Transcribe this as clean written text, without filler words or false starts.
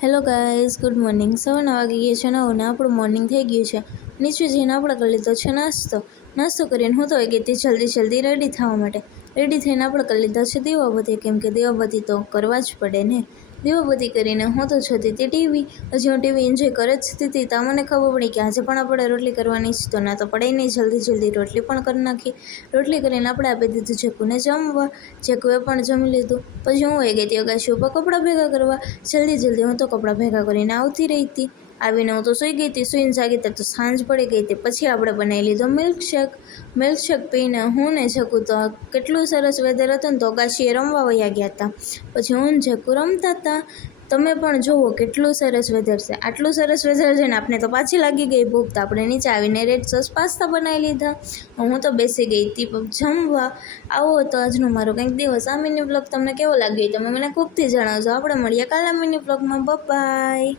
Hello guys, good morning. સવારના વાગી ગયા છે 9 ને આપણું મોર્નિંગ થઈ ગયું છે. નીચે જઈને આપણે કરી લીધો છે નાસ્તો કરીને હું તો ગઈ હતી જલ્દી રેડી થવા માટે. રેડી થઈને આપણે કરી લીધા છે દીવાબત્તી, કેમ કે દીવાબત્તી તો કરવા જ પડે ને. દીવાબત્તી કરીને હું તો જતી હતી ટીવી. હજી હું ટીવી એન્જોય કરે જ હતી તો મને ખબર પડી કે આજે પણ આપણે રોટલી કરવાની છે, તો ના તો પડે નહીં, જલ્દી રોટલી પણ કરી નાખી. રોટલી કરીને આપણે આપી દીધું જેકુને જમવા. જેકુએ પણ જમી લીધું. પછી હું એ ગઈ હતી અગાશી ઉપર કપડાં ભેગા કરવા. જલ્દી હું તો કપડાં ભેગા કરીને આવતી રહી હતી. આવીને હું તો સૂઈ ગઈ હતી. સૂઈને જાગી તો સાંજ પડી ગઈ હતી. પછી આપણે બનાવી લીધો મિલ્કશેક પીને હું ને જકુ તો કેટલું સરસ વેધર હતું ને, તો અગાશીએ રમવા વયા ગયા હતા. પછી હું ને જકુ રમતા હતા. તમે પણ જુઓ કેટલું સરસ વેધર છે. આટલું સરસ વેધર છે ને આપણે તો પાછી લાગી ગઈ ભૂખ, તો આપણે નીચે આવીને રેડ સોસ પાસ્તા બનાવી લીધા. હું તો બેસી ગઈ હતી જમવા. આવો હતો આજનો મારો કંઈક દિવસ. આ મિની બ્લોગ તમને કેવો લાગ્યો તમે મને ખૂબથી જણાવજો. આપણે મળીએ કાલના મિની બ્લોગમાં. બાય.